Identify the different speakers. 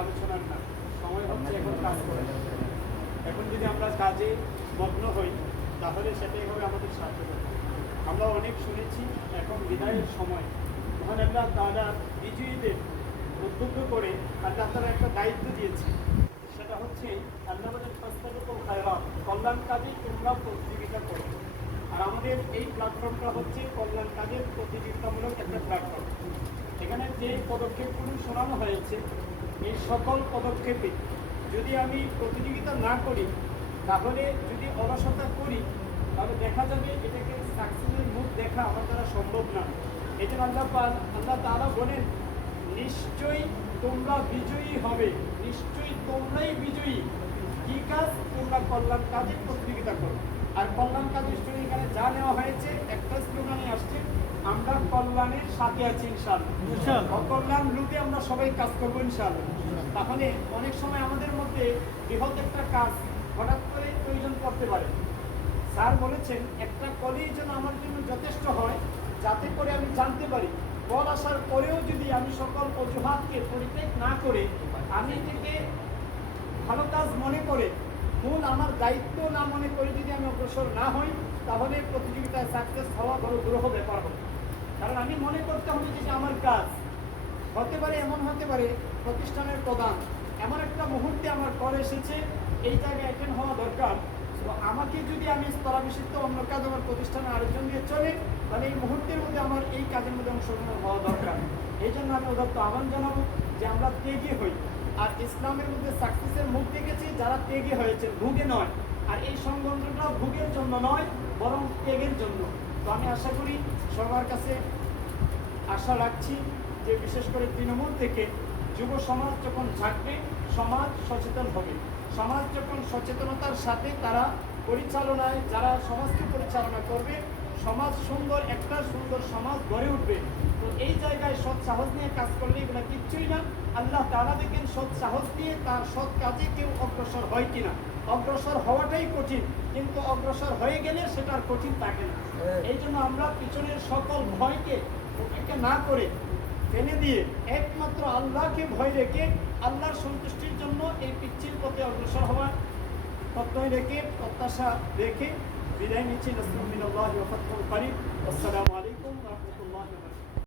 Speaker 1: আলোচনার না। সময় হচ্ছে এখন কাজ করে। এখন যদি আমরা কাজে মগ্ন হই তাহলে সেটাই হবে আমাদের সার্থকতা আমরা অনেক শুনেছি এখন বিদায়ের সময়। মহান আল্লাহ তারা বিজয়ীদের উদ্বুদ্ধ করে আল্লাহ তারা একটা দায়িত্ব দিয়েছে সেটা হচ্ছে আল্লাহ আমাদের ফাস্তানুকুল খায়রাত কল্যাণ কাজে তোমরা প্রতিযোগিতা করো। আর আমাদের এই প্ল্যাটফর্মটা হচ্ছে কল্যাণ কাজের প্রতিযোগিতামূলক একটা প্ল্যাটফর্ম এখানে যে পদক্ষেপগুলো শোনানো হয়েছে এই সকল পদক্ষেপে যদি আমি প্রতিযোগিতা না করি, তাহলে যদি অলসতা করি, তাহলে দেখা যাবে এটাকে সাকসেসের মুখ দেখা আমার দ্বারা সম্ভব না। জন্য আল্লাহ আল্লাহ তারা বলেন, নিশ্চয়ই তোমরা বিজয়ী হবে। নিশ্চয়ই তোমরাই বিজয়ী। কি কাজ? তোমরা কল্যাণ কাজে প্রতিযোগিতা করো। আমরা কল্যাণের সাথে আছি ইনশাআল্লাহ। অকল্যাণ রূপে আমরা সবাই কাজ করব ইনশাআল্লাহ। তাহলে অনেক সময় আমাদের মধ্যে বৃহৎ একটা কাজ হঠাৎ করে প্রয়োজন পড়তে পারে। স্যার বলেছেন একটা কলেই যেন আমার জন্য যথেষ্ট হয় যাতে করে আমি জানতে পারি। কল আসার পরেও যদি আমি সকল অজুহাতকে পরিত্যাগ না করে আমি এটাকে ভালো কাজ মনে করে মূল আমার দায়িত্ব না মনে করে যদি আমি অগ্রসর না হই তাহলে প্রতিযোগিতায় সাকসেস হওয়া বড় দুরূহ ব্যাপার হবে। কারণ আমি মনে করতে হবে যে আমার কাজ। হতে পারে, এমন হতে পারে, প্রতিষ্ঠানের প্রধান এমন একটা মুহূর্তে আমার কল এসেছে, এই জায়গায় অ্যাটেন্ড হওয়া দরকার। আমাকে যদি আমি স্তরাবিষিক্ত অন্য কাজ আমার প্রতিষ্ঠানে আরেকজন দিয়ে চলে, তাহলে এই মুহূর্তের মধ্যে আমার এই কাজের মধ্যে অংশগ্রহণ হওয়া দরকার। এই জন্য আমি ওদের আহ্বান জানাব যে আমরা তেগে হই। আর ইসলামের মধ্যে সাকসেসের মুখ দেখেছি, যারা তেগে হয়েছে ভুগে নয়। আর এই সংগঠনটা ভুগের জন্য নয়, বরং ত্যাগের জন্য। তো আমি আশা করি সবার কাছে আশা রাখছি যে বিশেষ করে তৃণমূল থেকে যুব সমাজ যখন ঝাঁকবে, সমাজ সচেতন হবে। সমাজ যখন সচেতনতার সাথে তারা পরিচালনায়, যারা সমাজকে পরিচালনা করবে, সমাজ সুন্দর, একটা সুন্দর সমাজ গড়ে উঠবে। তো এই জায়গায় সাহস নিয়ে কাজ করলে এগুলো কিচ্ছুই না। আল্লাহ তারা দেখেন সৎ সাহস দিয়ে তার সৎ কাজে কেউ অগ্রসর হয় কিনা। অগ্রসর হওয়াটাই কঠিন কিন্তু অগ্রসর হয়ে গেলে সেটা আর কঠিন থাকে না। এই জন্য আমরা পিছনের সকল ভয়কে উপেক্ষা না করে ফেলে দিয়ে একমাত্র আল্লাহকে ভয় রেখে আল্লাহর সন্তুষ্টির জন্য এই পিচ্ছির পথে অগ্রসর হওয়ার প্রত্যয় রেখে প্রত্যাশা রেখে বিদায় নিচ্ছি। নসরুল্লাহ ওফতুল করিম। আসসালামু আলাইকুম